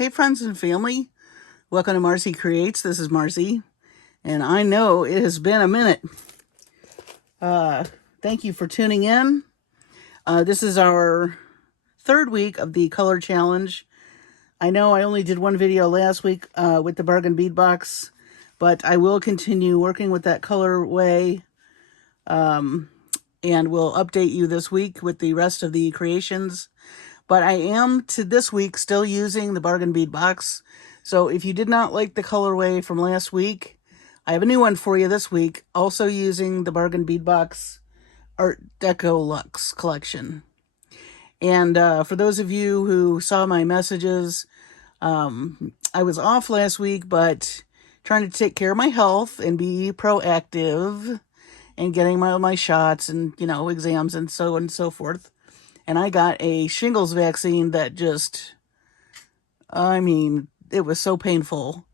Hey friends and family, welcome to Marcie Creates. This is Marcie, and I know it has been a minute. Thank you for tuning in. This is our third week of the color challenge. I know I only did one video last week with the bargain bead box, but I will continue working with that colorway, and we'll update you this week with the rest of the creations. But I am to this week still using the bargain bead box. So if you did not like the colorway from last week, I have a new one for you this week, also using the bargain bead box Art Deco Luxe collection. And for those of you who saw my messages, I was off last week, but trying to take care of my health and be proactive and getting my shots and, exams and so on and so forth. And I got a shingles vaccine that just, it was so painful.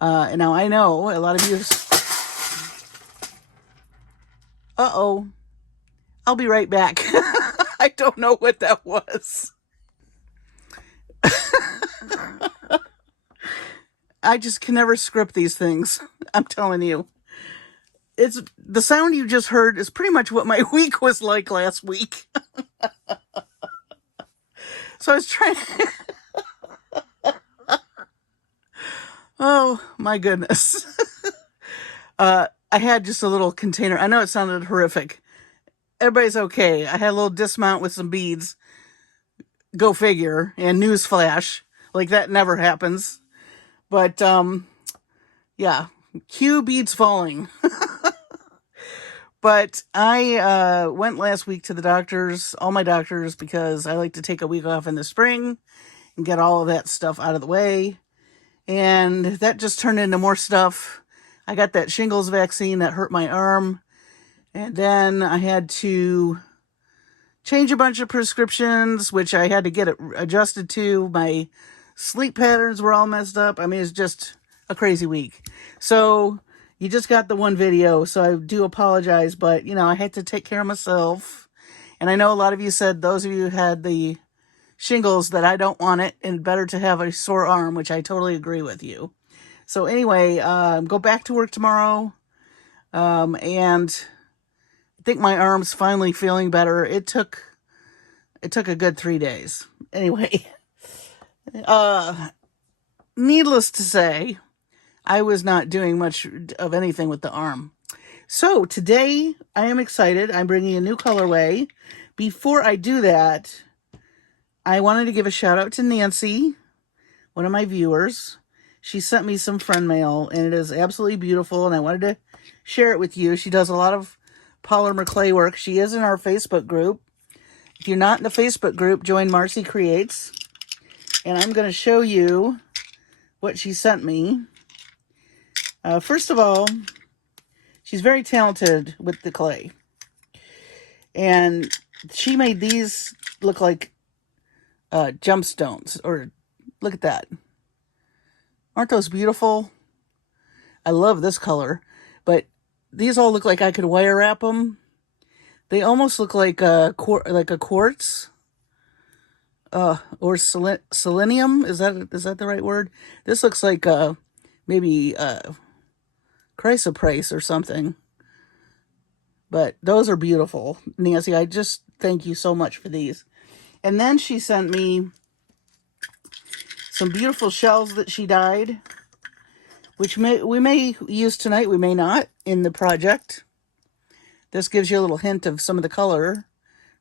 And now I know a lot of you... Uh-oh. I'll be right back. I don't know what that was. I just can never script these things. I'm telling you. It's the sound you just heard is pretty much what my week was like last week. So I was trying... Oh, my goodness. I had just a little container. I know it sounded horrific. Everybody's okay. I had a little dismount with some beads. Go figure. And newsflash. Like, that never happens. But, yeah. Cue beads falling. But I went last week to the doctors, all my doctors, because I like to take a week off in the spring and get all of that stuff out of the way. And that just turned into more stuff. I got that shingles vaccine that hurt my arm. And then I had to change a bunch of prescriptions, which I had to get it adjusted to. My sleep patterns were all messed up. It's just a crazy week. So you just got the one video, so I do apologize. But, I had to take care of myself. And I know a lot of you said, those of you who had the shingles, that I don't want it and better to have a sore arm, which I totally agree with you. So anyway, go back to work tomorrow. And I think my arm's finally feeling better. It took a good 3 days. Anyway, needless to say, I was not doing much of anything with the arm. So today I am excited. I'm bringing a new colorway. Before I do that, I wanted to give a shout out to Nancy, one of my viewers. She sent me some friend mail, and it is absolutely beautiful, and I wanted to share it with you. She does a lot of polymer clay work. She is in our Facebook group. If you're not in the Facebook group, join Marcie Creates. And I'm going to show you what she sent me. First of all, she's very talented with the clay. And she made these look like gemstones. Or look at that. Aren't those beautiful? I love this color. But these all look like I could wire wrap them. They almost look like a quartz. Or selenium. Is that the right word? This looks like maybe chrysoprase or something. But those are beautiful. Nancy, I just thank you so much for these. And then she sent me some beautiful shells that she dyed, which we may use tonight, we may not, in the project. This gives you a little hint of some of the color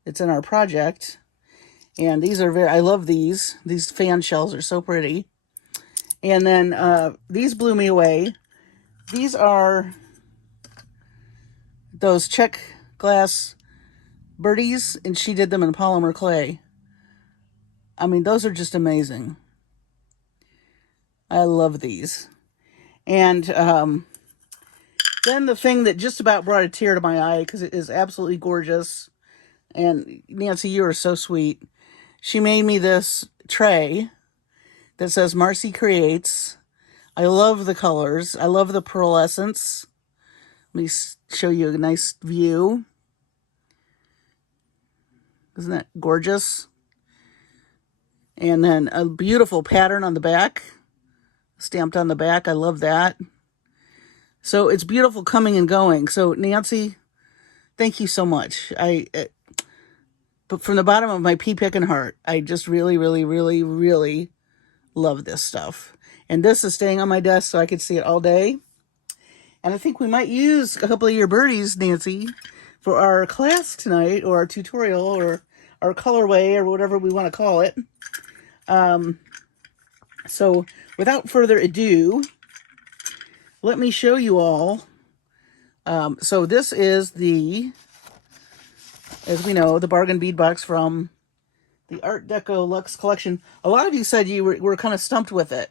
that's in our project. And these are I love these. These fan shells are so pretty. And then these blew me away. These are those check glass birdies, and she did them in polymer clay. Those are just amazing. I love these. And then the thing that just about brought a tear to my eye, because it is absolutely gorgeous. And Nancy, you are so sweet. She made me this tray that says Marcie Creates. I love the colors. I love the pearlescence. Let me show you a nice view. Isn't that gorgeous? And then a beautiful pattern on the back, stamped on the back. I love that. So it's beautiful coming and going. So Nancy, thank you so much. But from the bottom of my pea-picking heart, I just really, really, really, really love this stuff. And this is staying on my desk so I could see it all day. And I think we might use a couple of your birdies, Nancy, for our class tonight, or our tutorial, or our colorway, or whatever we want to call it. So without further ado, let me show you all. So this is the, as we know, the bargain bead box from the Art Deco Luxe collection. A lot of you said you were kind of stumped with it.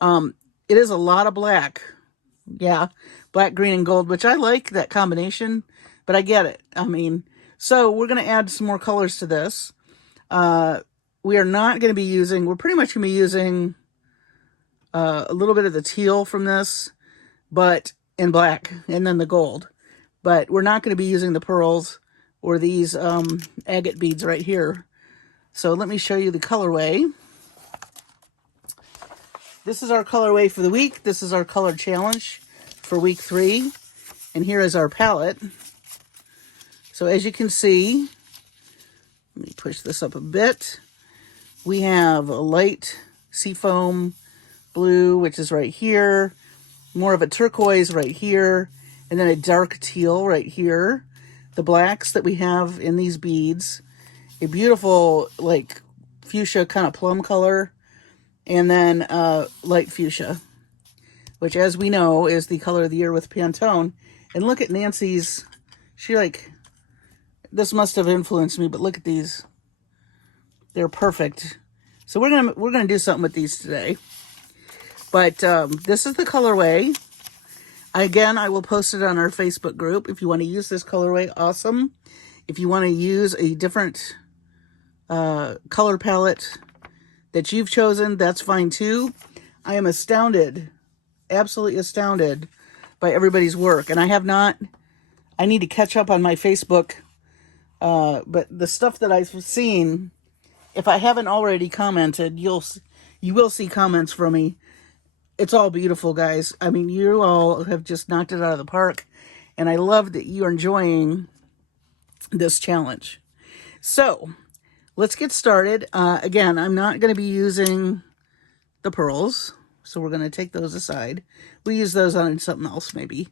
It is a lot of black. Yeah, black, green, and gold, which I like that combination, but I get it. I mean, so we're going to add some more colors to this. We are not going to be using, we're pretty much going to be using a little bit of the teal from this, but in black, and then the gold. But we're not going to be using the pearls or these agate beads right here. So let me show you the colorway. This is our colorway for the week. This is our color challenge for week 3. And here is our palette. So as you can see, let me push this up a bit. We have a light seafoam blue, which is right here. More of a turquoise right here. And then a dark teal right here. The blacks that we have in these beads. A beautiful, like, fuchsia kind of plum color. And then light fuchsia, which, as we know, is the color of the year with Pantone. And look at Nancy's. She, like, this must have influenced me, but look at these. They're perfect. So we're gonna do something with these today. But this is the colorway. Again, I will post it on our Facebook group. If you want to use this colorway, awesome. If you want to use a different color palette that you've chosen, that's fine too. I am astounded, absolutely astounded by everybody's work. And I need to catch up on my Facebook. But the stuff that I've seen, if I haven't already commented, you will see comments from me. It's all beautiful, guys. I mean, you all have just knocked it out of the park. And I love that you're enjoying this challenge. So let's get started. Again, I'm not going to be using the pearls, so we're going to take those aside. We use those on something else maybe.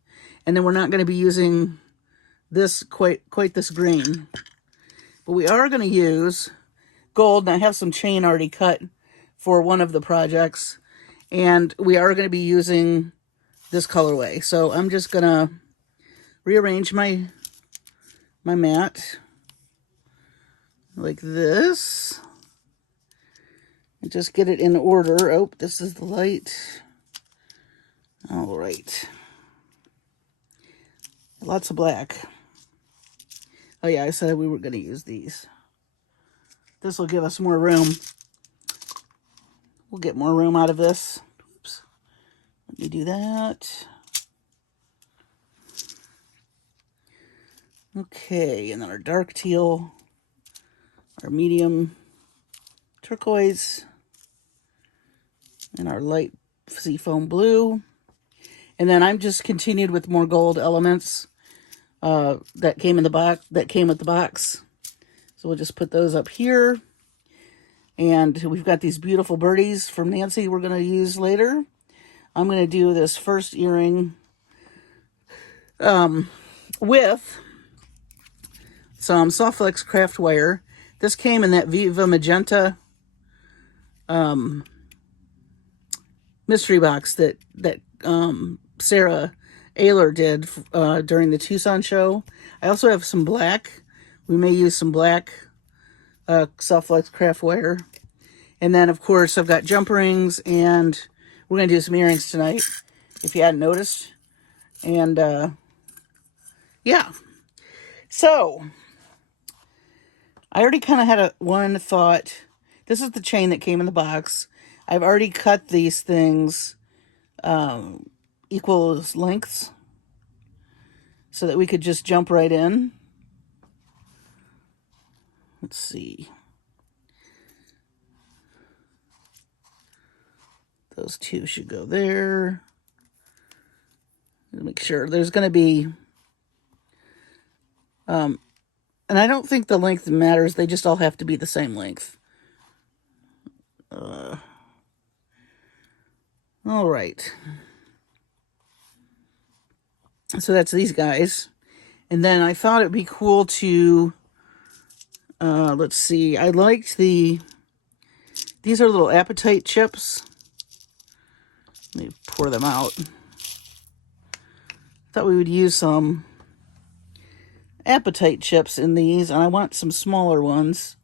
And then we're not going to be using this quite this green. But we are going to use gold, and I have some chain already cut for one of the projects. And we are going to be using this colorway. So I'm just going to rearrange my mat like this, and just get it in order. Oh, this is the light. All right. Lots of black. Oh yeah, I said we were going to use these. This will give us more room. We'll get more room out of this. Oops. Let me do that. Okay, and then our dark teal. Our medium turquoise, and our light seafoam blue. And then I'm just continued with more gold elements that came with the box. So we'll just put those up here. And we've got these beautiful birdies from Nancy we're going to use later. I'm going to do this first earring with some Soft Flex craft wire. This came in that Viva Magenta mystery box that Sarah Ayler did during the Tucson show. I also have some black. We may use some black Soft Flex craft wire. And then, of course, I've got jump rings, and we're going to do some earrings tonight, if you hadn't noticed. And, yeah. So I already kind of had one thought. This is the chain that came in the box. I've already cut these things equal lengths so that we could just jump right in. Let's see. Those two should go there. Make sure there's going to be, and I don't think the length matters. They just all have to be the same length. All right. So that's these guys. And then I thought it'd be cool to, let's see, I liked these are little appetite chips. Let me pour them out. Thought we would use some appetite chips in these, and I want some smaller ones.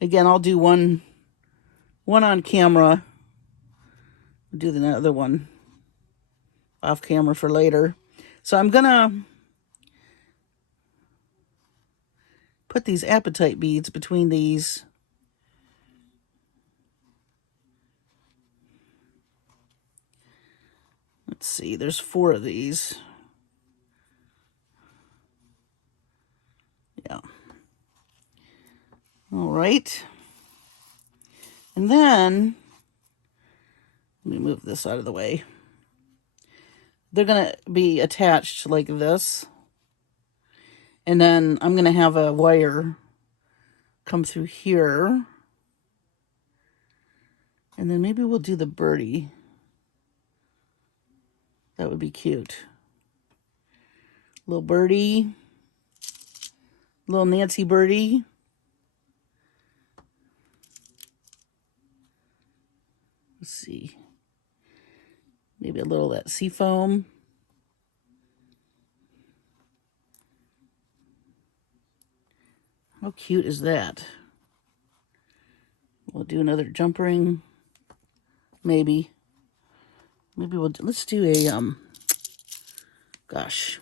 Again, I'll do one on camera. I'll do the other one off camera for later. So I'm gonna put these appetite beads between these. Let's see, there's 4 of these. Yeah. All right. And then, let me move this out of the way. They're going to be attached like this. And then I'm going to have a wire come through here. And then maybe we'll do the birdie. That would be cute. Little birdie. Little Nancy birdie. Let's see. Maybe a little of that sea foam. How cute is that? We'll do another jump ring. Maybe we'll let's do a gosh,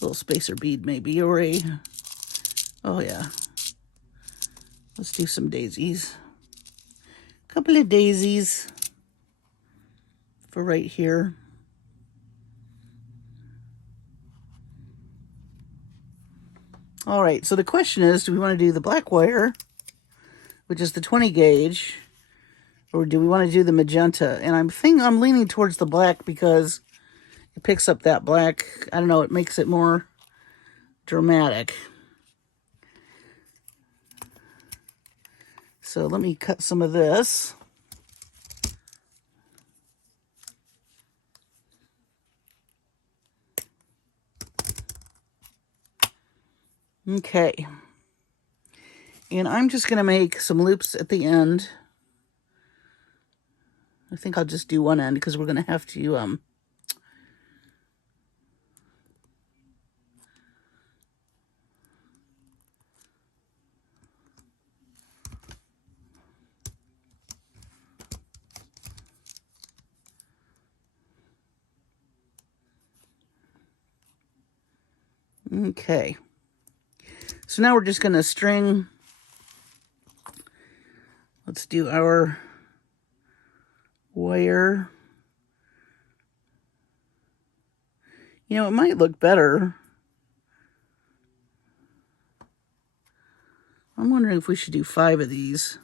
little spacer bead maybe, or a, oh yeah, let's do some daisies. A couple of daisies for right here. All right, so the question is, do we want to do the black wire, which is the 20 gauge, or do we want to do the magenta? And I'm leaning towards the black because it picks up that black. I don't know, it makes it more dramatic. So let me cut some of this. Okay. And I'm just going to make some loops at the end. I think I'll just do one end because we're going to have to okay. So now we're just going to string. Let's do our wire. You know, it might look better. I'm wondering if we should do 5 of these.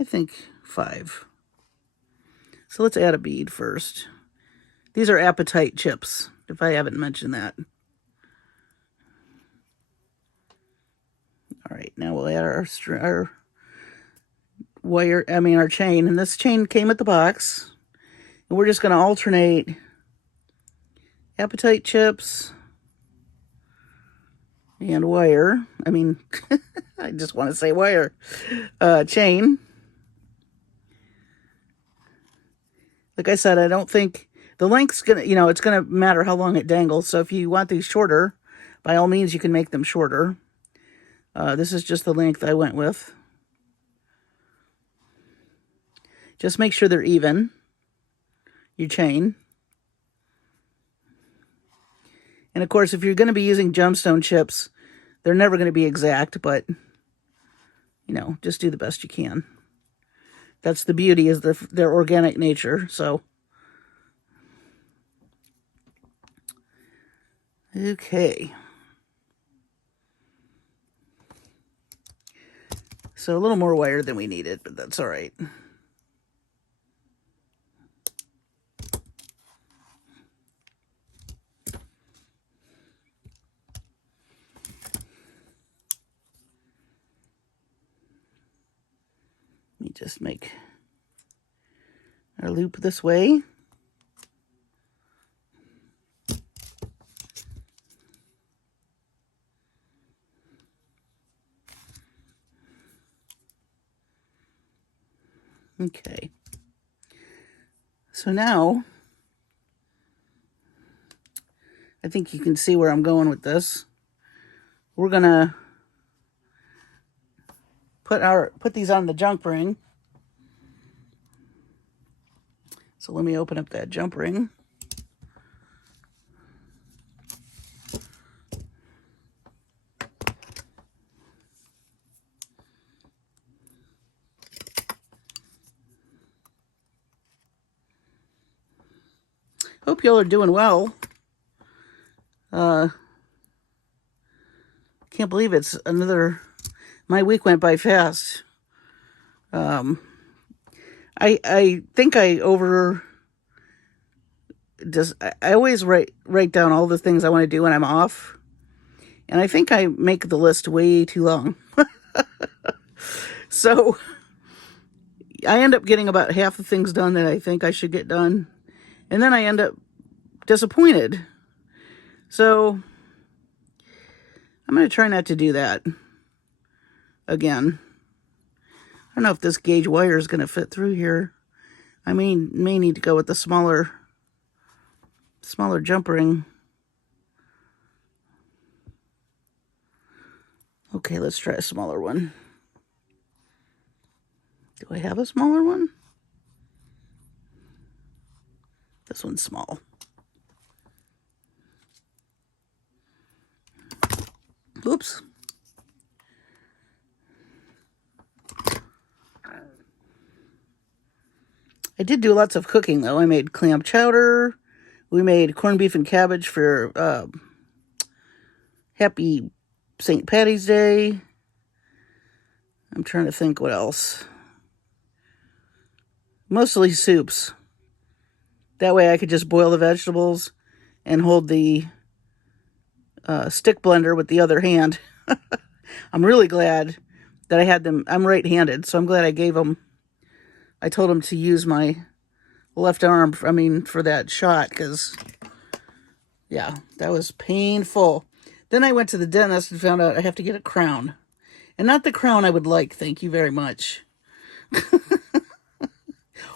I think 5. So let's add a bead first. These are appetite chips, if I haven't mentioned that. All right, now we'll add our wire, our chain. And this chain came with the box. And we're just going to alternate appetite chips and wire. I just want to say wire. Chain. Like I said, I don't think the length's going to, it's going to matter how long it dangles. So if you want these shorter, by all means, you can make them shorter. This is just the length I went with. Just make sure they're even, your chain. And of course, if you're going to be using gemstone chips, they're never going to be exact, but, just do the best you can. That's the beauty, is their organic nature, so. Okay. So a little more wire than we needed, but that's all right. Let me just make our loop this way. Okay. So now, I think you can see where I'm going with this. We're gonna put these on the jump ring. So let me open up that jump ring. Hope y'all are doing well. Can't believe it's another. My week went by fast. I think I always write down all the things I want to do when I'm off, and I think I make the list way too long. So I end up getting about half the things done that I think I should get done, and then I end up disappointed. So I'm going to try not to do that again. I don't know if this gauge wire is going to fit through here. I may need to go with the smaller jump ring. Okay, let's try a smaller one. Do I have a smaller one? This one's small. Oops. I did do lots of cooking, though. I made clam chowder. We made corned beef and cabbage for Happy St. Patty's Day. I'm trying to think what else. Mostly soups. That way I could just boil the vegetables and hold the stick blender with the other hand. I'm really glad that I had them. I'm right-handed, so I'm glad I told them to use my left arm, for that shot, because, yeah, that was painful. Then I went to the dentist and found out I have to get a crown. And not the crown I would like, thank you very much.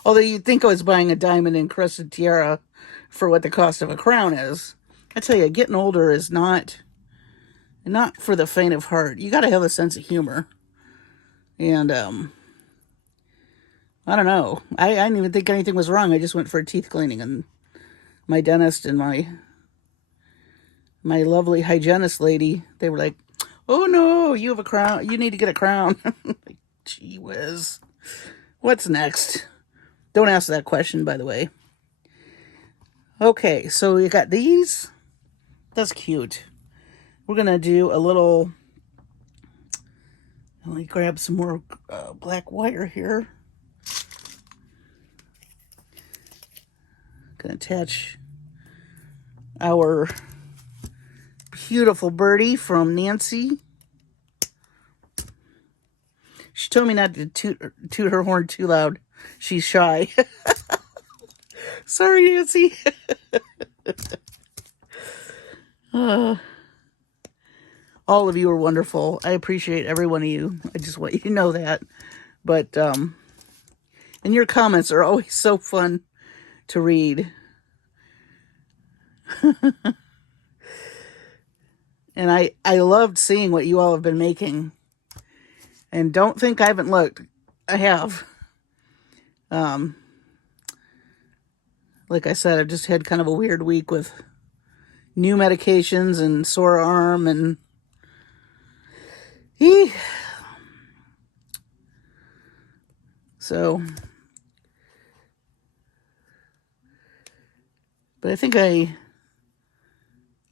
Although you'd think I was buying a diamond-encrusted tiara for what the cost of a crown is. I tell you, getting older is not for the faint of heart. You got to have a sense of humor. And, I don't know. I didn't even think anything was wrong. I just went for a teeth cleaning, and my dentist and my lovely hygienist lady, they were like, "Oh no, you have a crown. You need to get a crown." Like, gee whiz. What's next? Don't ask that question, by the way. Okay, so you got these. That's cute. We're gonna do a little. Let me grab some more black wire here. Gonna attach our beautiful birdie from Nancy. She told me not to toot her horn too loud. She's shy. Sorry, Nancy. All of you are wonderful. I appreciate every one of you. I just want you to know that. But, and your comments are always so fun to read. And I loved seeing what you all have been making. And don't think I haven't looked. I have. Like I said, I've just had kind of a weird week with new medications and sore arm and so, but I think I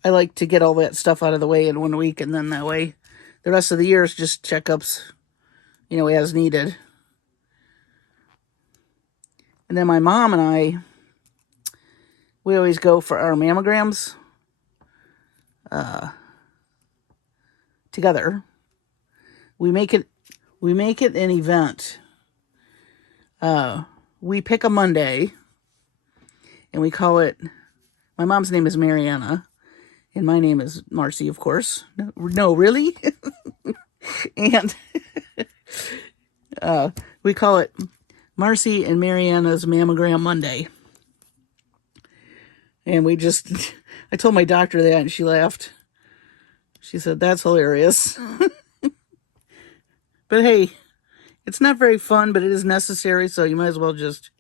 I like to get all that stuff out of the way in 1 week, and then that way the rest of the year is just checkups, as needed. And then my mom and I, we always go for our mammograms together. We make it an event. We pick a Monday, and we call it, my mom's name is Mariana, and my name is Marcie, of course. No, really? And we call it Marcie and Mariana's Mammogram Monday. And I told my doctor that, and she laughed. She said, "That's hilarious." But hey, it's not very fun, but it is necessary, so you might as well just,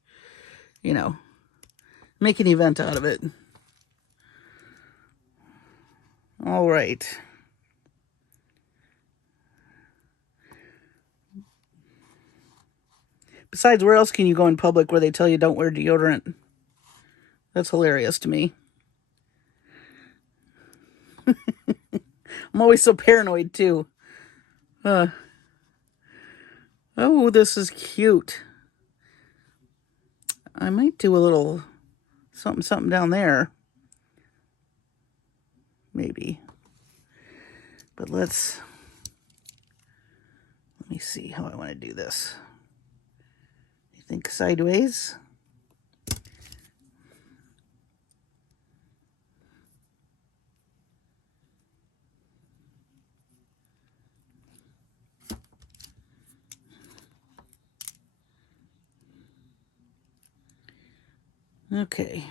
make an event out of it. All right. Besides, where else can you go in public where they tell you don't wear deodorant? That's hilarious to me. I'm always so paranoid, too. Oh, this is cute. I might do a little something down there. Maybe. But let me see how I want to do this. You think sideways? Okay.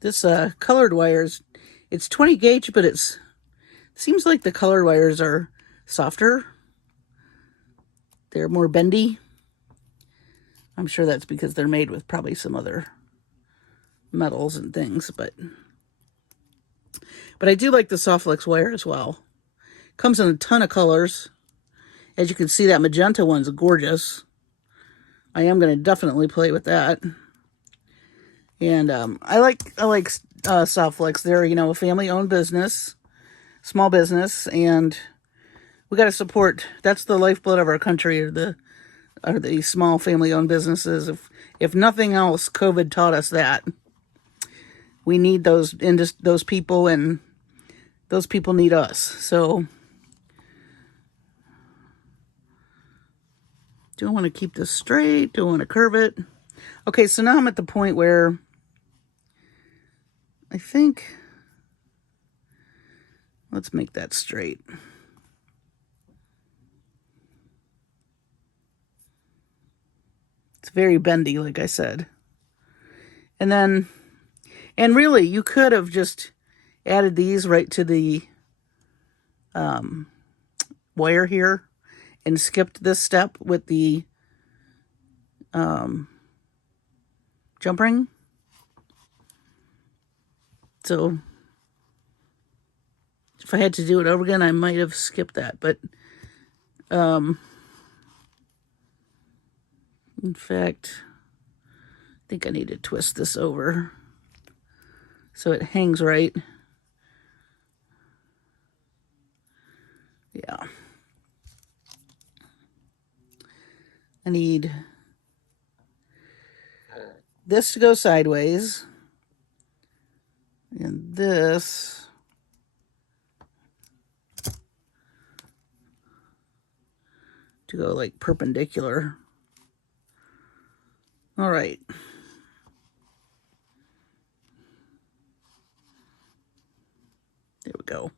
This colored wires, it's 20 gauge, but it seems like the colored wires are softer. They're more bendy. I'm sure that's because they're made with probably some other metals and things, but I do like the Softflex wire as well. Comes in a ton of colors. As you can see, that magenta one's gorgeous. I am going to definitely play with that. And I like Softflex. They're, a family-owned business, small business, and we got to support. That's the lifeblood of our country, are the small family-owned businesses. If nothing else, COVID taught us that. We need those people, and those people need us. So, do I want to keep this straight? Do I want to curve it? Okay, so now I'm at the point where I think, let's make that straight. It's very bendy, like I said. And really, you could have just added these right to the wire here and skipped this step with the jump ring. So if I had to do it over again, I might have skipped that. But in fact, I think I need to twist this over so it hangs right. Yeah. I need this to go sideways, and this to go like perpendicular. All right. There we go.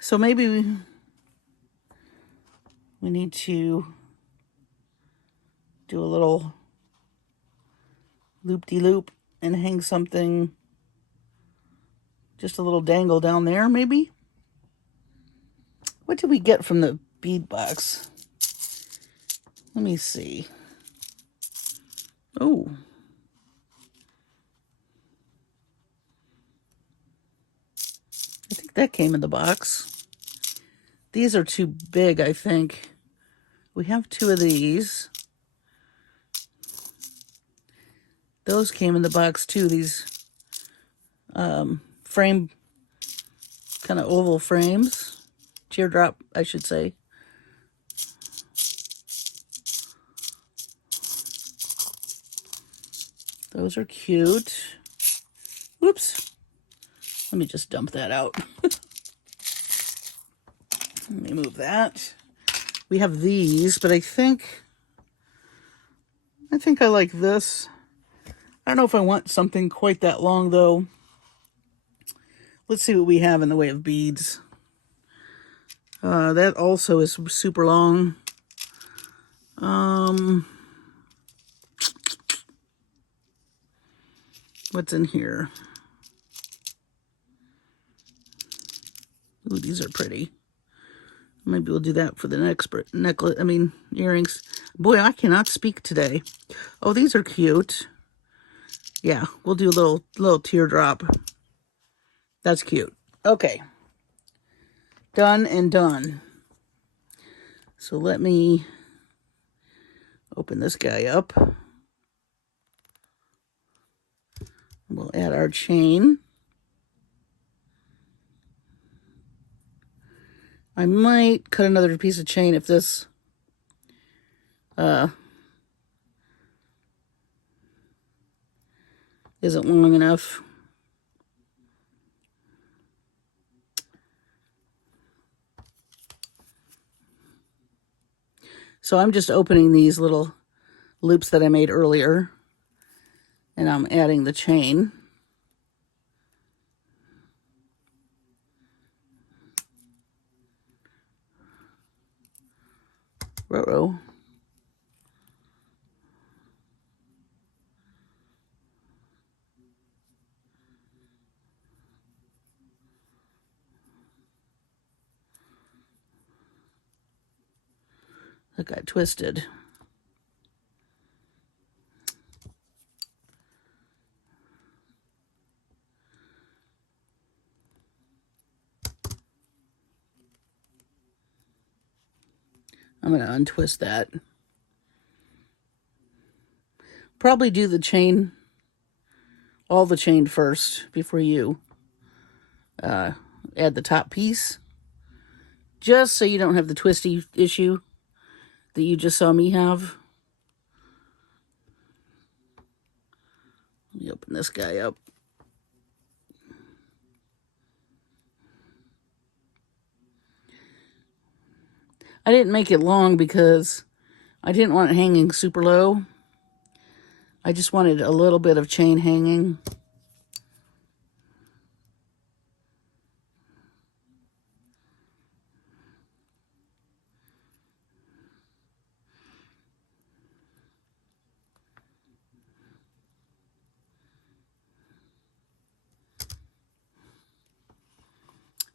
So maybe we need to do a little loop-de-loop and hang something, just a little dangle down there, maybe? What did we get from the bead box? Let me see. Oh, That came in the box. These are too big, I think. We have 2 of these. Those came in the box too, these frame, kind of oval frames. Teardrop, I should say. Those are cute. Whoops. Let me just dump that out. Let me move that. We have these, but I think I like this. I don't know if I want something quite that long, though. Let's see what we have in the way of beads. That also is super long. What's in here? Ooh, these are pretty. Maybe we'll do that for the next necklace. I mean, earrings. Boy, I cannot speak today. Oh, these are cute. Yeah, we'll do a little teardrop. That's cute. Okay. Done and done. So let me open this guy up. We'll add our chain. I might cut another piece of chain if this isn't long enough. So I'm just opening these little loops that I made earlier, and I'm adding the chain. Ruh-roh. That got twisted. I'm going to untwist that. Probably do the chain, all the chain first before you add the top piece. Just so you don't have the twisty issue that you just saw me have. Let me open this guy up. I didn't make it long because I didn't want it hanging super low. I just wanted a little bit of chain hanging.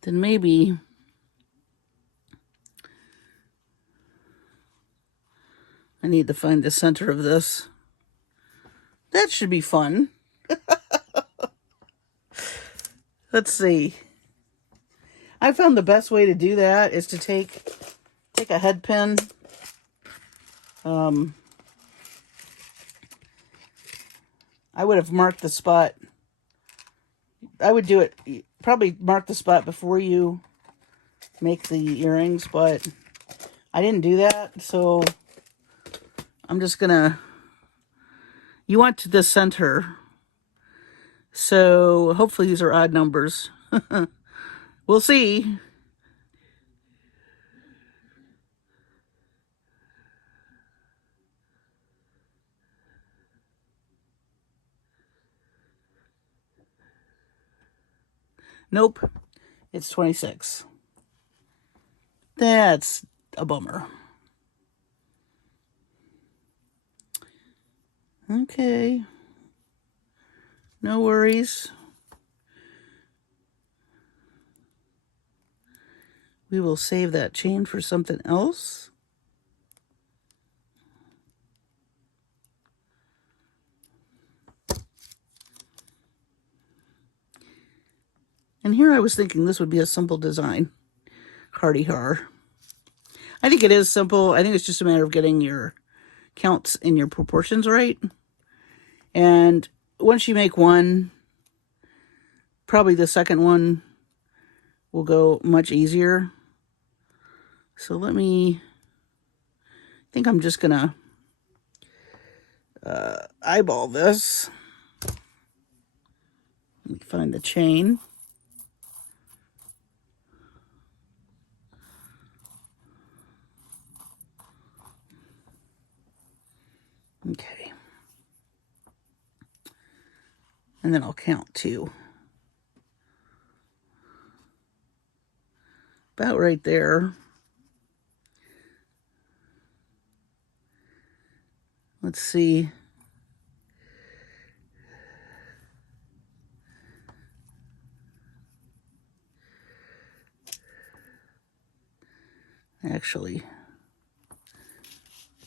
Then maybe I need to find the center of this. That should be fun. Let's see. I found the best way to do that is to take a head pin. I would have marked the spot. I would do it, probably mark the spot before you make the earrings, but I didn't do that, so I'm just gonna, you want the center, so hopefully these are odd numbers. We'll see. Nope, it's 26. That's a bummer. Okay. No worries. We will save that chain for something else. And here I was thinking this would be a simple design. Hardy har. I think it is simple. I think it's just a matter of getting your counts and your proportions right. And once you make one, probably the second one will go much easier. So I think I'm just gonna eyeball this. Let me find the chain. Okay. And then I'll count 2. About right there. Let's see. Actually,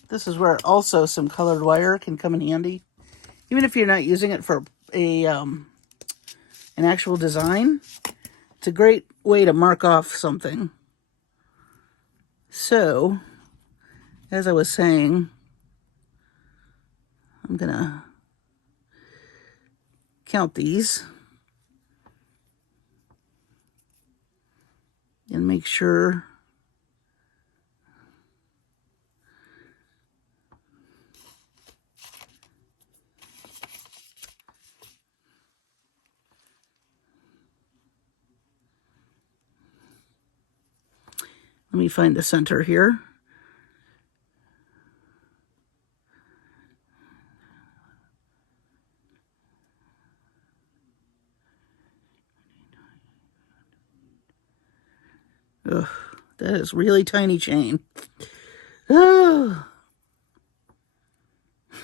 this is where also some colored wire can come in handy. Even if you're not using it for an actual design, it's a great way to mark off something. So, as I was saying, I'm gonna count these and make sure let me find the center here. Ugh, that is really tiny chain. Oh.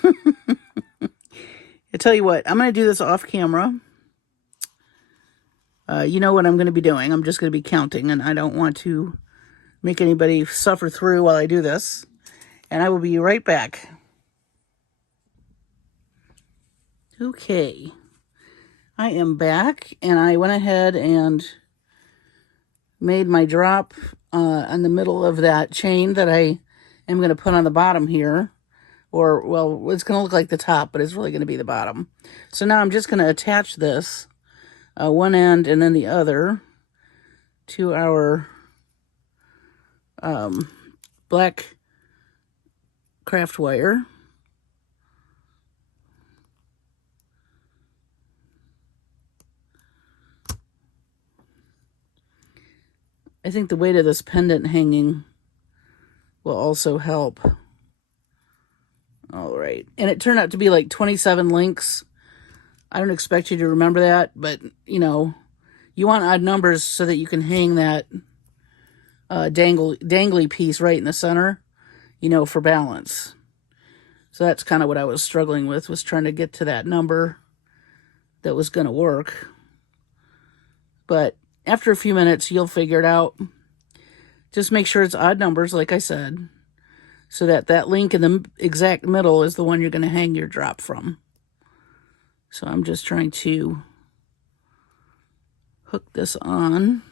I tell you what, I'm going to do this off camera. You know what I'm going to be doing. I'm just going to be counting, and I don't want to make anybody suffer through while I do this. And I will be right back. Okay. I am back, and I went ahead and made my drop in the middle of that chain that I am going to put on the bottom here. Or, well, it's going to look like the top, but it's really going to be the bottom. So now I'm just going to attach this, one end and then the other, to our black craft wire. I think the weight of this pendant hanging will also help. All right. And it turned out to be like 27 links. I don't expect you to remember that, but, you know, you want odd numbers so that you can hang that dangly piece right in the center, you know, for balance. So that's kind of what I was struggling with, was trying to get to that number that was going to work. But after a few minutes, you'll figure it out. Just make sure it's odd numbers, like I said, so that that link in the exact middle is the one you're going to hang your drop from. So I'm just trying to hook this on.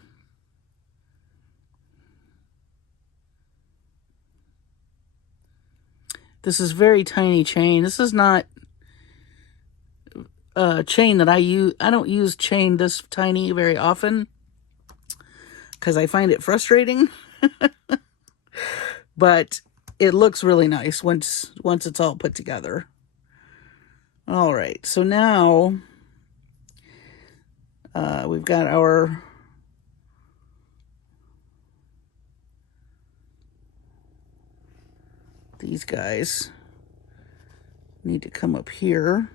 This is very tiny chain. This is not a chain that I use. I don't use chain this tiny very often because I find it frustrating. But it looks really nice once it's all put together. All right, so now we've got our these guys need to come up here.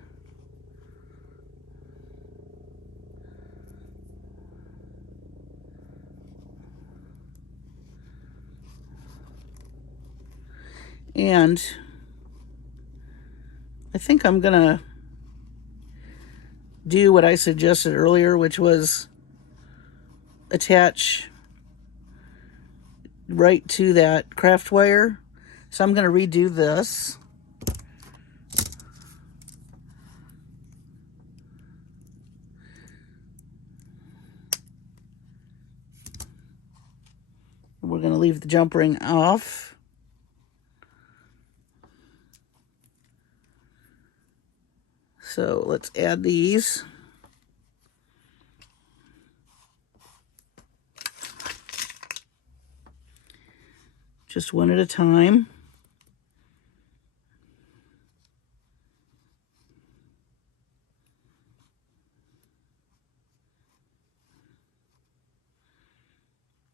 And I think I'm gonna do what I suggested earlier, which was attach right to that craft wire. So I'm gonna redo this. We're going to leave the jump ring off. So let's add these. Just one at a time.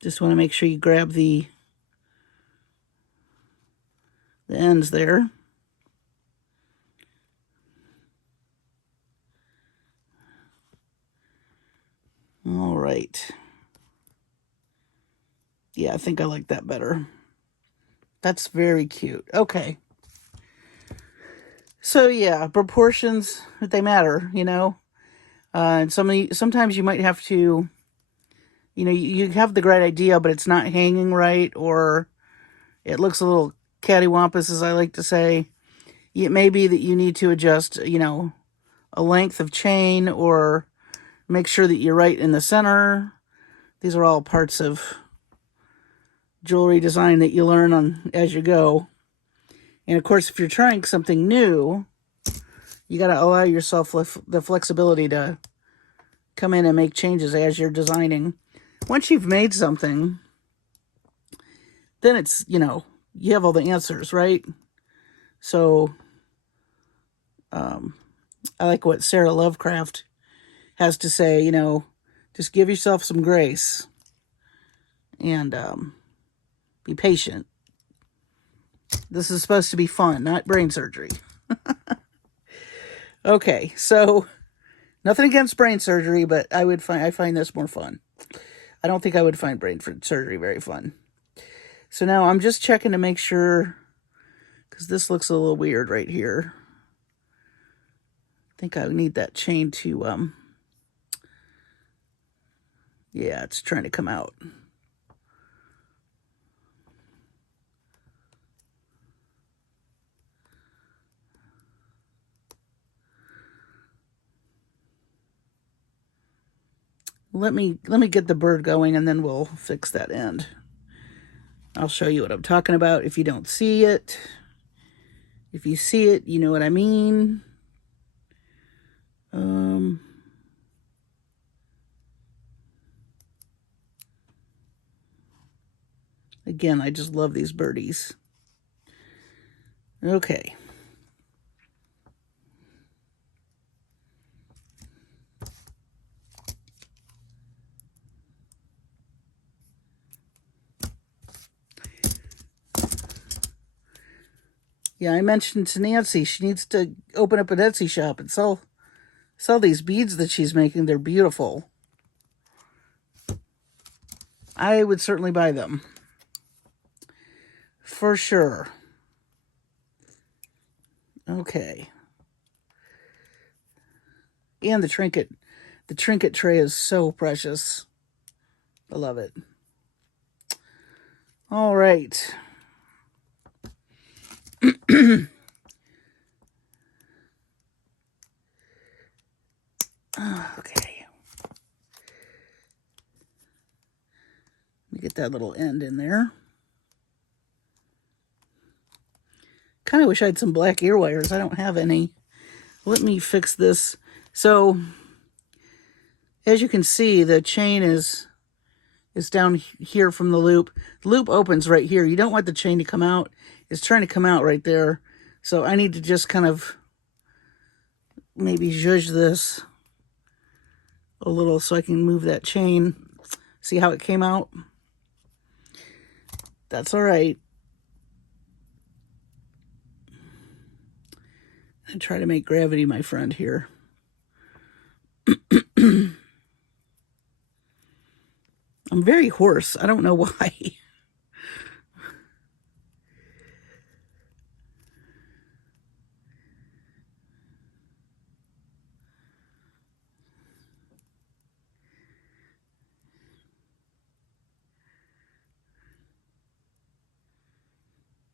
Just want to make sure you grab the ends there. All right. Yeah, I think I like that better. That's very cute. Okay. So yeah, proportions, they matter, you know. And sometimes you might have to, you know, you have the great idea, but it's not hanging right, or it looks a little cattywampus, as I like to say. It may be that you need to adjust, you know, a length of chain, or make sure that you're right in the center. These are all parts of jewelry design that you learn on as you go. And of course, if you're trying something new, you got to allow yourself the flexibility to come in and make changes as you're designing. Once you've made something, then it's, you know, you have all the answers, right? So I like what Sarah Lovecraft has to say, you know, just give yourself some grace and be patient. This is supposed to be fun, not brain surgery. Okay, so nothing against brain surgery, but I find this more fun. I don't think I would find brain surgery very fun. So now I'm just checking to make sure, because this looks a little weird right here. I think I need that chain to, yeah, it's trying to come out. Let me get the bird going, and then we'll fix that end. I'll show you what I'm talking about if you don't see it. If you see it, you know what I mean. Again, I just love these birdies. Okay. Yeah, I mentioned to Nancy she needs to open up an Etsy shop and sell these beads that she's making. They're beautiful. I would certainly buy them. For sure. Okay. And the trinket tray is so precious. I love it. All right. Okay. Let me get that little end in there. Kind of wish I had some black ear wires. I don't have any. Let me fix this. So, as you can see, the chain is down here from the loop. The loop opens right here. You don't want the chain to come out. It's trying to come out right there. So I need to just kind of maybe zhuzh this a little so I can move that chain. See how it came out? That's all right. And try to make gravity my friend here. I'm very hoarse. I don't know why.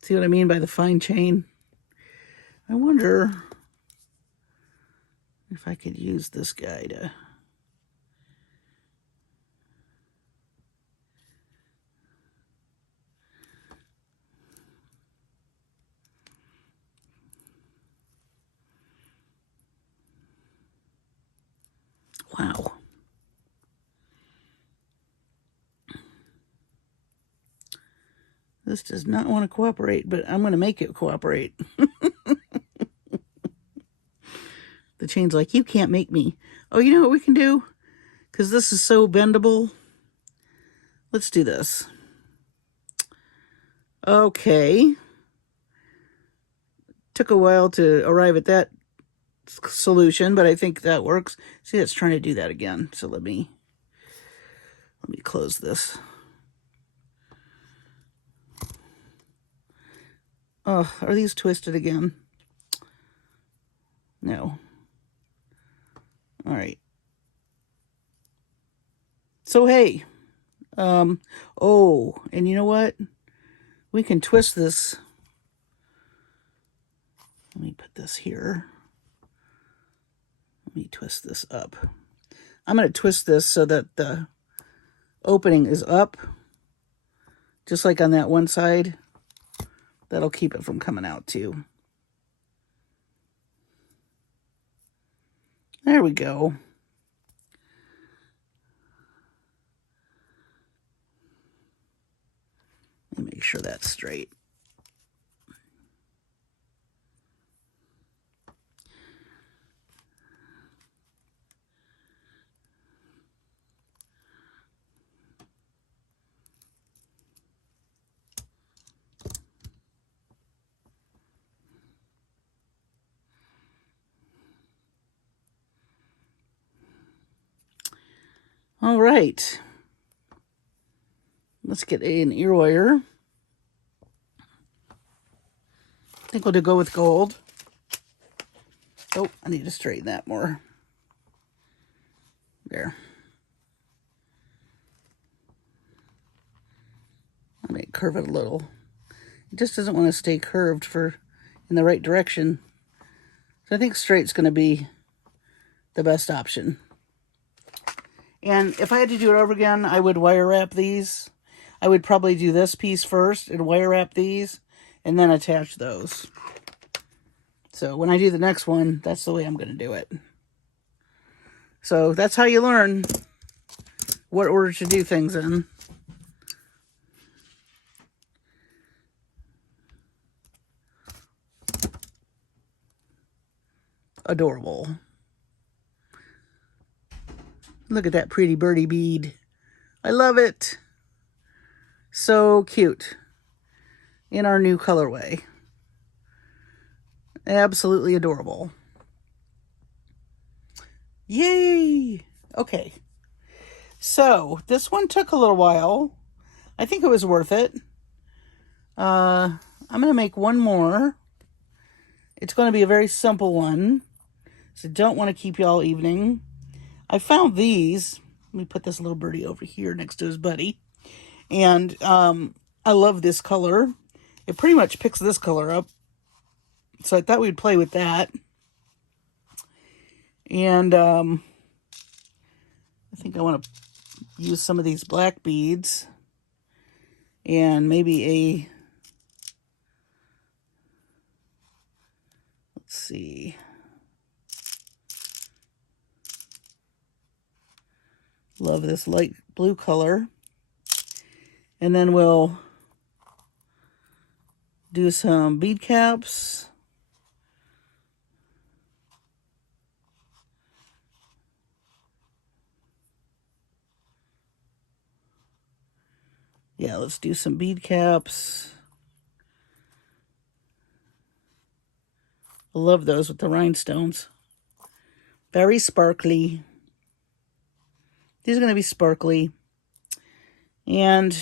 See what I mean by the fine chain? I wonder if I could use this guy to... Wow. This does not want to cooperate, but I'm going to make it cooperate. The chain's like, you can't make me. Oh, you know what we can do? Because this is so bendable. Let's do this. Okay. Took a while to arrive at that solution, but I think that works. See, it's trying to do that again. So let me close this. Oh, are these twisted again? No. All right. So, hey. Oh, and you know what? We can twist this. Let me put this here. Let me twist this up. I'm going to twist this so that the opening is up, just like on that one side. That'll keep it from coming out too. There we go. Let me make sure that's straight. All right. Let's get an ear wire. I think we'll go with gold. Oh, I need to straighten that more. There. I may curve it a little. It just doesn't want to stay curved in the right direction. So I think straight's going to be the best option. And if I had to do it over again, I would wire wrap these. I would probably do this piece first and wire wrap these and then attach those. So when I do the next one, that's the way I'm going to do it. So that's how you learn what order to do things in. Adorable. Look at that pretty birdie bead. I love it. So cute. In our new colorway. Absolutely adorable. Yay! Okay. So, this one took a little while. I think it was worth it. I'm going to make one more. It's going to be a very simple one. So, don't want to keep you all evening. I found these. Let me put this little birdie over here next to his buddy. And I love this color. It pretty much picks this color up. So I thought we'd play with that. And I think I want to use some of these black beads. And maybe let's see. Love this light blue color. And then we'll do some bead caps. Yeah, let's do some bead caps. I love those with the rhinestones. Very sparkly. These are going to be sparkly. And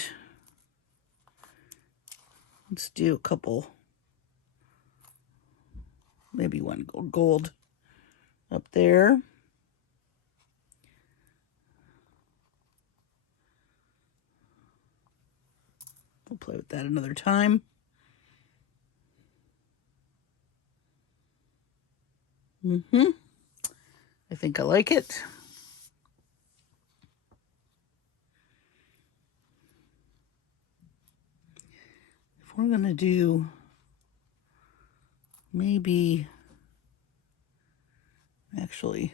let's do a couple. Maybe one gold up there. We'll play with that another time. I think I like it. If we're going to do maybe, actually,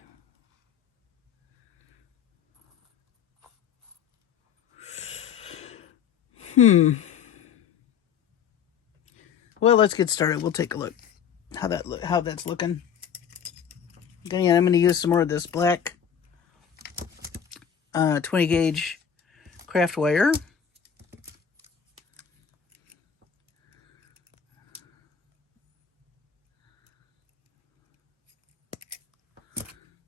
Well, let's get started. We'll take a look how that's looking. Again, I'm going to use some more of this black 20 gauge craft wire.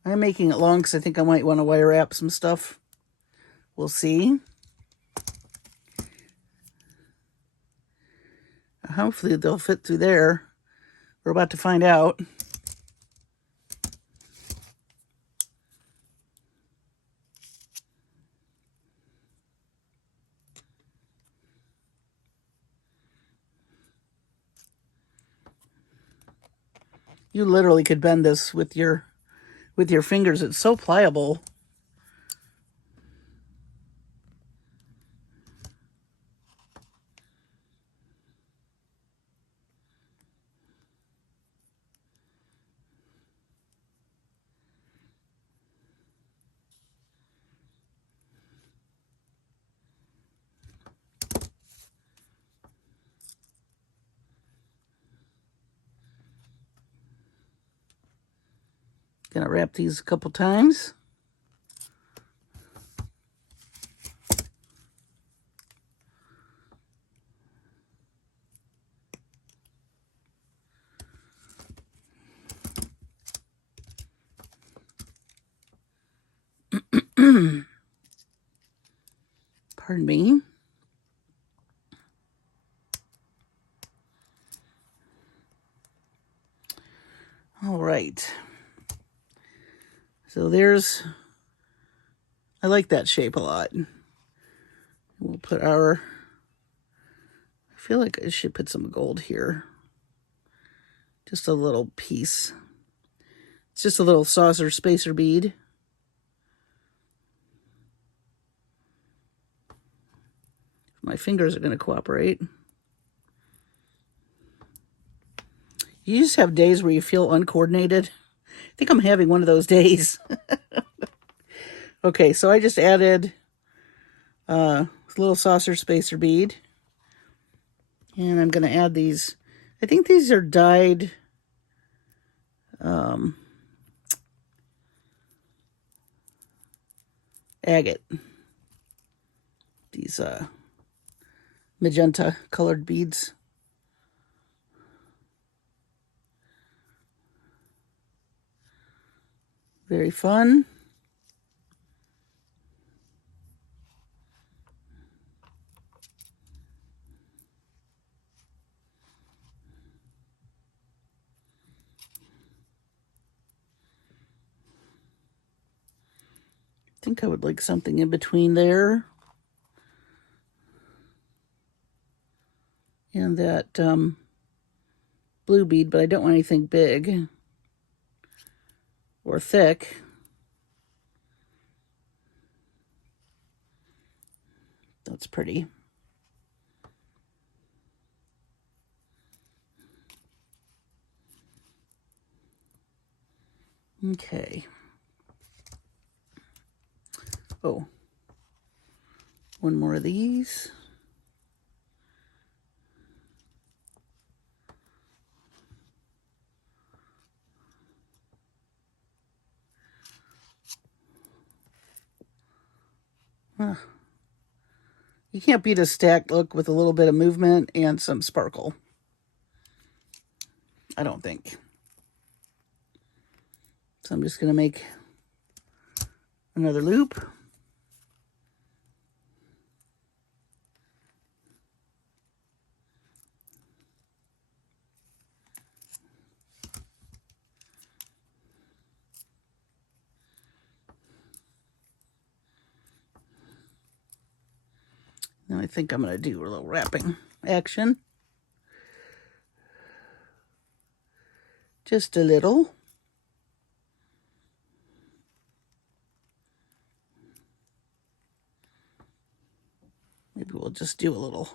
I'm making it long because I think I might want to wire wrap some stuff. We'll see. Hopefully they'll fit through there. We're about to find out. You literally could bend this with your fingers. It's so pliable. Gonna wrap these a couple times. Pardon me. All right. So I like that shape a lot. We'll put I feel like I should put some gold here. Just a little piece. It's just a little saucer spacer bead. My fingers are going to cooperate. You just have days where you feel uncoordinated. I think I'm having one of those days. Okay, so I just added a little saucer spacer bead. And I'm going to add these. I think these are dyed agate. These magenta colored beads. Very fun. I think I would like something in between there and that blue bead, but I don't want anything big or thick. That's pretty. Okay. Oh, one more of these. You can't beat a stacked look with a little bit of movement and some sparkle. I don't think. So I'm just going to make another loop. Now I think I'm going to do a little wrapping action. Just a little. Maybe we'll just do a little.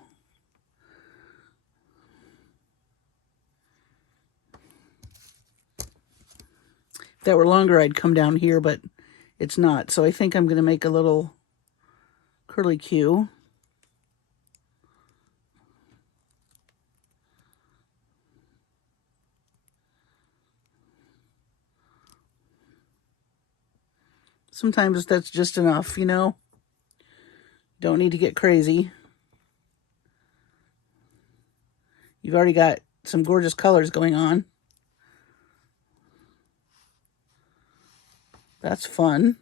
If that were longer, I'd come down here, but it's not. So I think I'm going to make a little curly Q. Sometimes that's just enough, you know? Don't need to get crazy. You've already got some gorgeous colors going on. That's fun.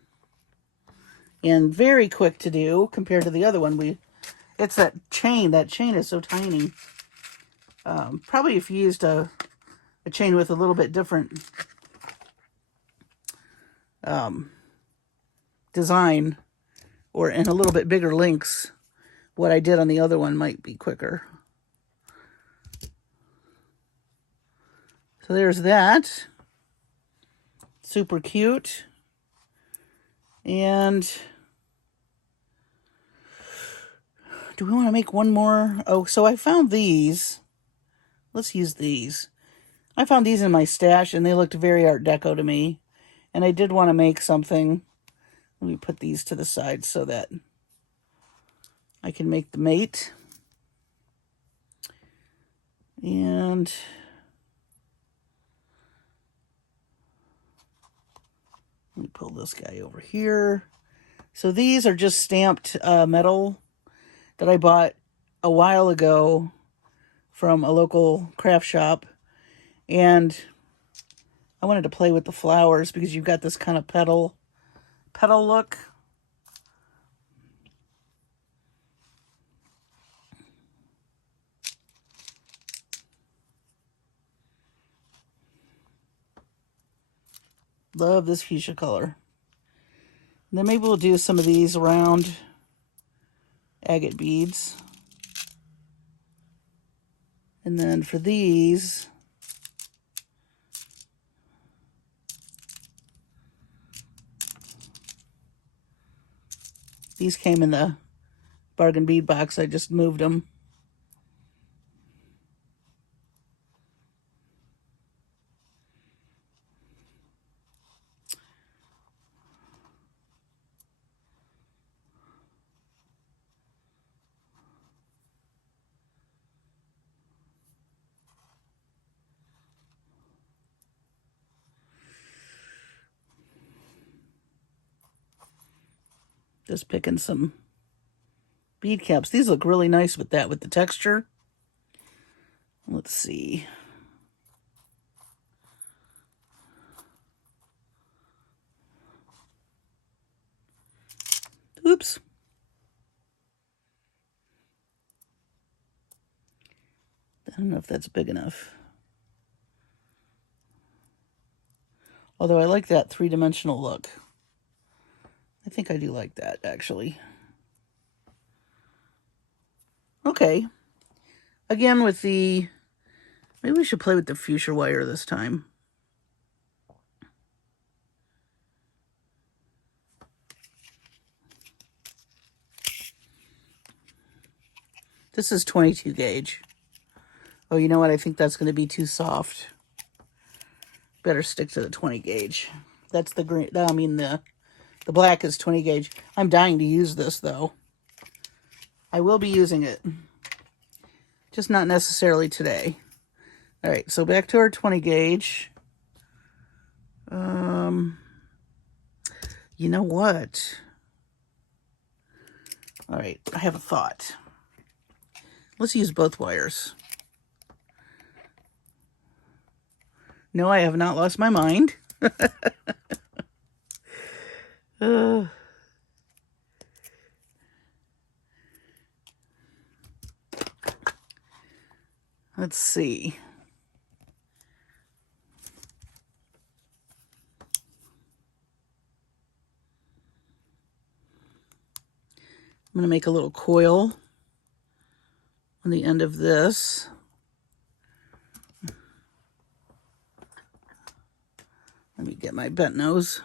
And very quick to do compared to the other one. It's that chain. That chain is so tiny. Probably if you used a chain with a little bit different design or in a little bit bigger links, what I did on the other one might be quicker. So there's that. Super cute. And do we want to make one more? Oh, so I found these. Let's use these. I found these in my stash and they looked very Art Deco to me. And I did want to make something. Let me put these to the side so that I can make the mate. And let me pull this guy over here. So these are just stamped metal that I bought a while ago from a local craft shop. And I wanted to play with the flowers because you've got this kind of petal look. Love this fuchsia color. And then maybe we'll do some of these round agate beads. And then for these, these came in the bargain bead box. I just moved them. Just picking some bead caps. These look really nice with that, with the texture. Let's see. Oops. I don't know if that's big enough. Although I like that three-dimensional look. I think I do like that, actually. Okay. Again, with the... Maybe we should play with the fuchsia wire this time. This is 22 gauge. Oh, you know what? I think that's going to be too soft. Better stick to the 20 gauge. That's the green... I mean, the black is 20 gauge. I'm dying to use this, though. I will be using it. Just not necessarily today. All right, so back to our 20 gauge. You know what? All right, I have a thought. Let's use both wires. No, I have not lost my mind. Let's see. I'm going to make a little coil on the end of this. Let me get my bent nose.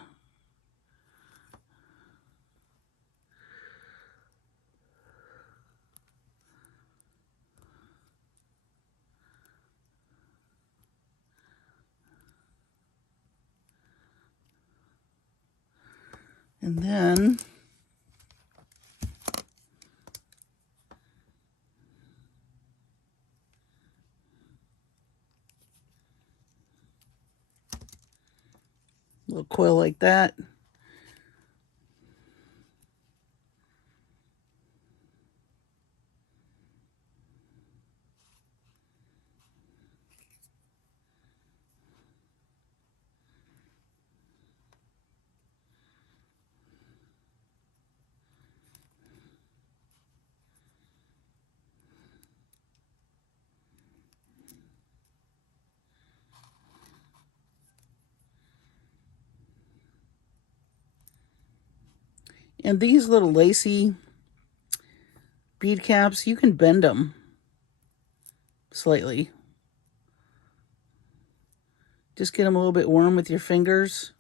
And then a little coil like that. And these little lacy bead caps, you can bend them slightly. Just get them a little bit warm with your fingers,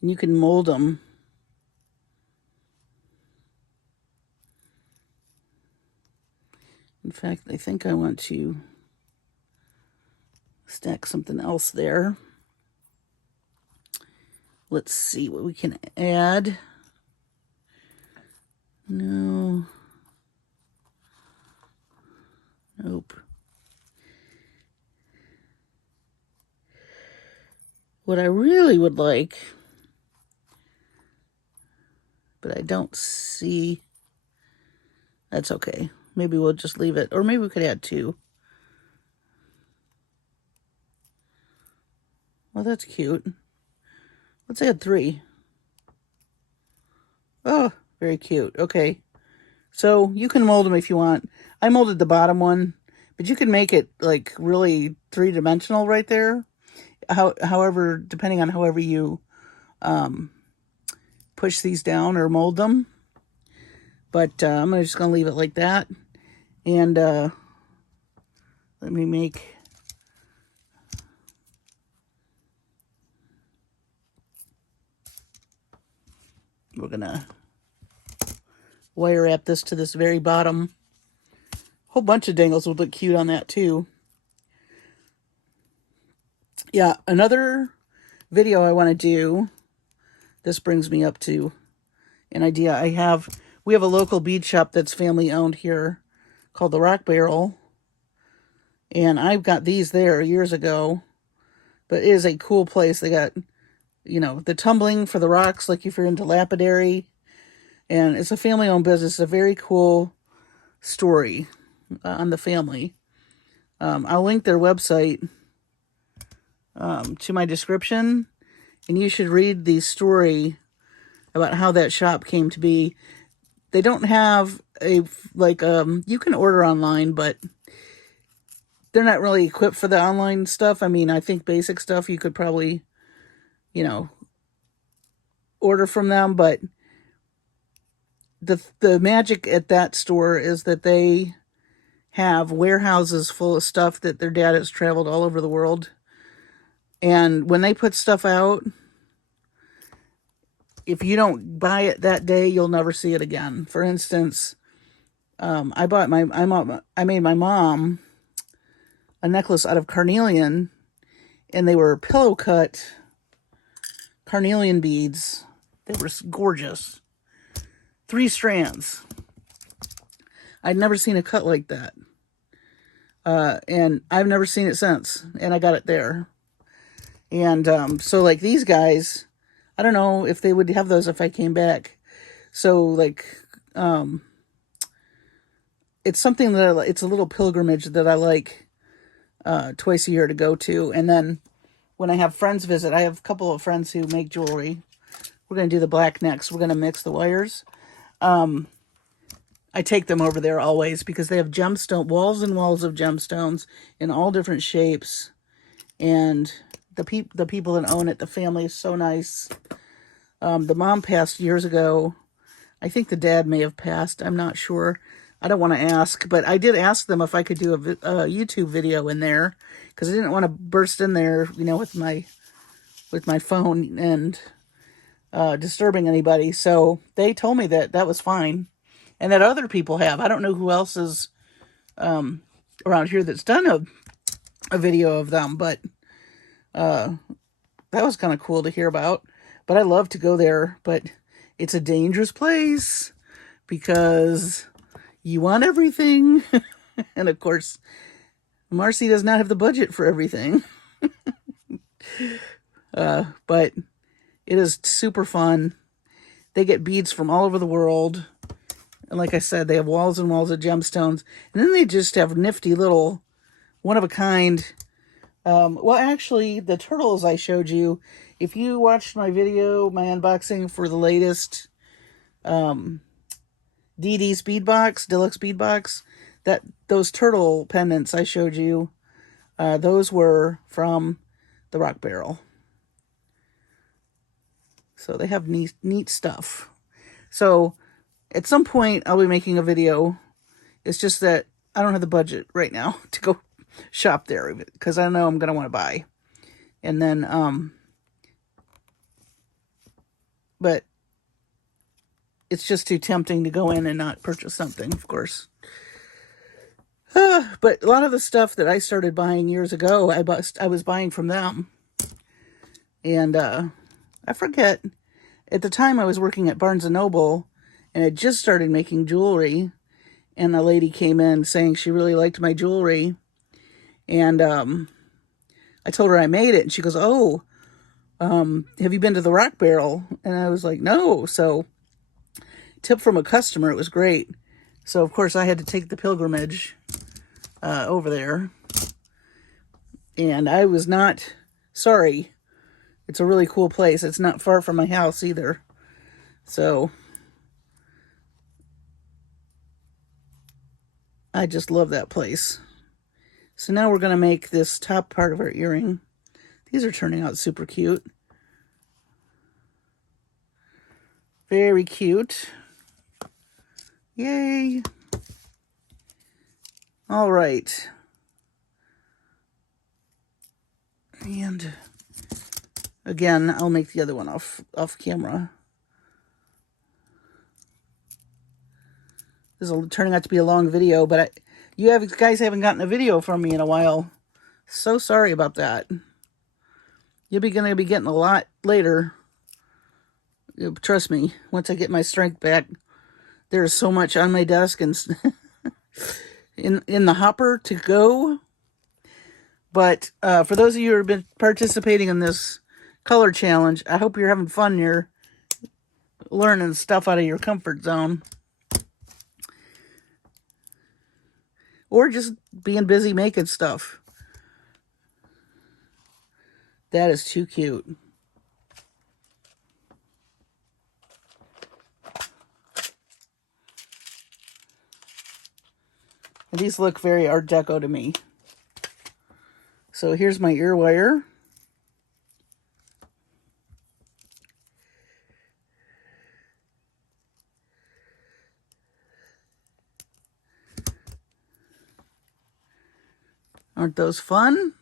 and you can mold them. In fact, I think I want to stack something else there. Let's see what we can add. No. Nope. What I really would like, but I don't see, that's okay. Maybe we'll just leave it, or maybe we could add 2. Well, that's cute. Let's add 3. Oh, very cute. Okay. So you can mold them if you want. I molded the bottom one, but you can make it like really 3-dimensional right there. However, depending on however you push these down or mold them. But I'm just going to leave it like that. And let me make... We're going to wire wrap this to this very bottom. A whole bunch of dangles would look cute on that too. Yeah, another video I want to do, this brings me up to an idea. We have a local bead shop that's family owned here called the Rock Barrel. And I've got these there years ago, but it is a cool place. They got, you know, the tumbling for the rocks, like if you're into lapidary. And it's a family-owned business. It's a very cool story on the family. I'll link their website to my description. And you should read the story about how that shop came to be. They don't have a, like, you can order online, but they're not really equipped for the online stuff. I mean, I think basic stuff you could probably, you know, order from them, but the magic at that store is that they have warehouses full of stuff that their dad has traveled all over the world. And when they put stuff out, if you don't buy it that day, you'll never see it again. For instance, I made my mom a necklace out of carnelian, and they were pillow cut carnelian beads. They were gorgeous. 3 strands. I'd never seen a cut like that. And I've never seen it since. And I got it there. And so like these guys, I don't know if they would have those if I came back. So like, it's something that it's a little pilgrimage that I like twice a year to go to. And then when I have friends visit, I have a couple of friends who make jewelry. We're going to do the black next. We're going to mix the wires. I take them over there always because they have walls and walls of gemstones in all different shapes. And the people that own it, the family is so nice. The mom passed years ago. I think the dad may have passed. I'm not sure. I don't want to ask, but I did ask them if I could do a YouTube video in there because I didn't want to burst in there, you know, with my phone and disturbing anybody. So they told me that that was fine and that other people have. I don't know who else is around here that's done a video of them, but that was kind of cool to hear about. But I love to go there, but it's a dangerous place because you want everything. And of course, Marcie does not have the budget for everything. But it is super fun. They get beads from all over the world. And like I said, they have walls and walls of gemstones. And then they just have nifty little one-of-a-kind. Well, actually, the turtles I showed you, if you watched my video, my unboxing for the latest DD's bead box, deluxe bead box, those turtle pendants I showed you, those were from the Rock Barrel. So they have neat stuff. So at some point I'll be making a video. It's just that I don't have the budget right now to go shop there because I know I'm going to want to buy. And then, but it's just too tempting to go in and not purchase something, of course. But a lot of the stuff that I started buying years ago, I was buying from them. And I forget, at the time I was working at Barnes & Noble, and I just started making jewelry. And a lady came in saying she really liked my jewelry. And I told her I made it. And she goes, oh, have you been to the Rock Barrel? And I was like, no. So, tip from a customer, it was great. So, of course, I had to take the pilgrimage over there. And I was not sorry. It's a really cool place. It's not far from my house either. So, I just love that place. So now we're going to make this top part of our earring. These are turning out super cute. Very cute. Yay. All right. And again, I'll make the other one off camera. This is turning out to be a long video, but you guys haven't gotten a video from me in a while. So sorry about that. You'll be going to be getting a lot later. Trust me, once I get my strength back, there's so much on my desk and in the hopper to go. But for those of you who have been participating in this color challenge, I hope you're having fun. You're learning stuff out of your comfort zone. Or just being busy making stuff. That is too cute. And these look very Art Deco to me. So here's my ear wire. Aren't those fun?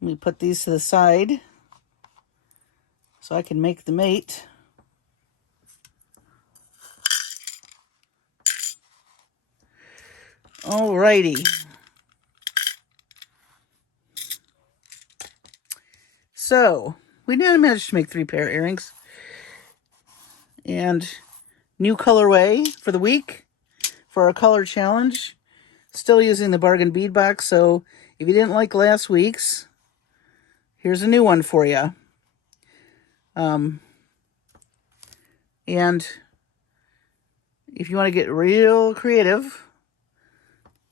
Let me put these to the side so I can make the mate. Alrighty. So, we did manage to make 3 pair of earrings. And new colorway for the week for our color challenge. Still using the bargain bead box, so if you didn't like last week's, here's a new one for you. And if you want to get real creative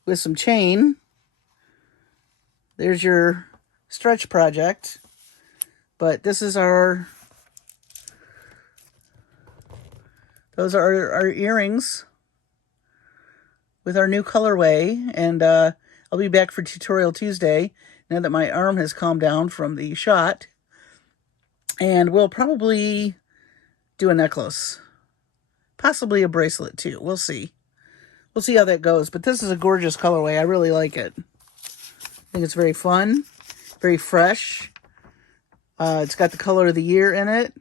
with some chain, there's your stretch project. But this is those are our earrings with our new colorway, and I'll be back for Tutorial Tuesday now that my arm has calmed down from the shot. And we'll probably do a necklace, possibly a bracelet too. We'll see. We'll see how that goes. But this is a gorgeous colorway. I really like it. I think it's very fun, very fresh. It's got the color of the year in it.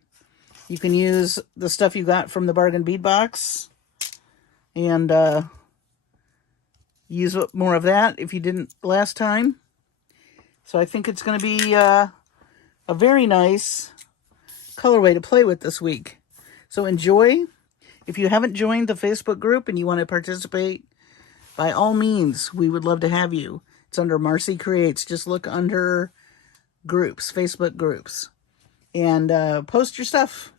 You can use the stuff you got from the bargain bead box and use more of that if you didn't last time. So I think it's going to be a very nice colorway to play with this week. So enjoy. If you haven't joined the Facebook group and you want to participate, by all means, we would love to have you. It's under Marcie Creates. Just look under groups, Facebook groups, and post your stuff.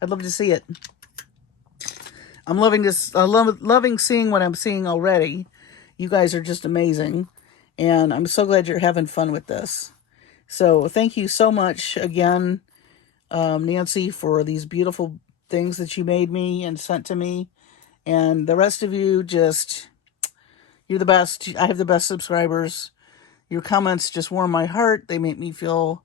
I'd love to see it. I'm loving this. Loving seeing what I'm seeing already. You guys are just amazing, and I'm so glad you're having fun with this. So thank you so much again, Nancy, for these beautiful things that you made me and sent to me, and the rest of you, you're the best. I have the best subscribers. Your comments just warm my heart. They make me feel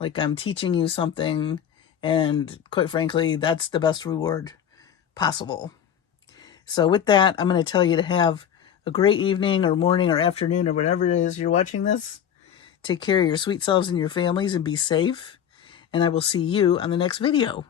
like I'm teaching you something, And quite frankly, that's the best reward possible. So with that, I'm going to tell you to have a great evening or morning or afternoon or whatever it is you're watching this. Take care of your sweet selves and your families and be safe. And I will see you on the next video.